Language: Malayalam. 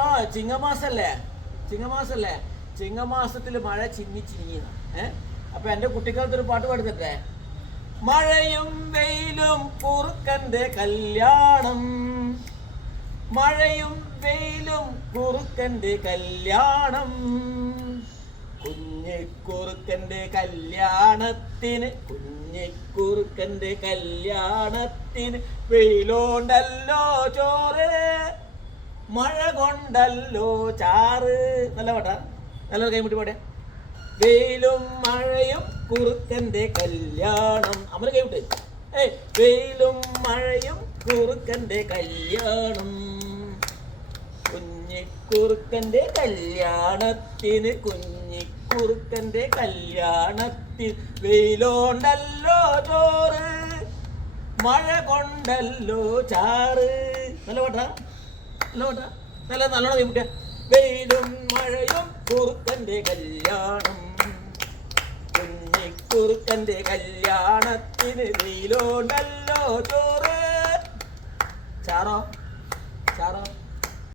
ആ ചിങ്ങമാസല്ലേ ചിങ്ങമാസല്ലേ ചിങ്ങമാസത്തിൽ മഴ ചിന്നി ചിന്നി. അപ്പൊ എന്റെ കുട്ടിക്കാലത്തൊരു പാട്ട് പാടുത്തട്ടെ. മഴയും വെയിലും കുറുക്കന്റെ കല്യാണം, മഴയും വെയിലും കുറുക്കന്റെ കല്യാണം, കുഞ്ഞിക്കുറുക്കന്റെ കല്യാണത്തിന്, കുഞ്ഞിക്കുറുക്കന്റെ കല്യാണത്തിന് വെയിലോണ്ടല്ലോ ചോറ്, മഴ കൊണ്ടല്ലോ ചാറ്. നല്ല പാട്ടാ, നല്ല കൈമുട്ടി പാടേ. വെയിലും മഴയും കുറുക്കന്റെ കല്യാണം. അമ്മ കൈവിട്ട്. വെയിലും മഴയും കുറുക്കന്റെ കല്യാണം, കുഞ്ഞിക്കുറുക്കന്റെ കല്യാണത്തിന്, കുഞ്ഞിക്കുറുക്കന്റെ കല്യാണത്തിന് വെയിലോണ്ടല്ലോ ചോറ്, മഴ കൊണ്ടല്ലോ ചാറ്. നല്ല പാട്ടാ, നല്ല പാട്ടാ, നല്ല നല്ലോണം കൈമുട്ടിയ. വെയിലും മഴയും കുറുക്കന്റെ കല്യാണം, കുഞ്ഞിക്കുറുക്കന്റെ കല്യാണത്തിന് വെയിലോണ്ടല്ലോ ചോറ്. ചാറോ ചാറോ.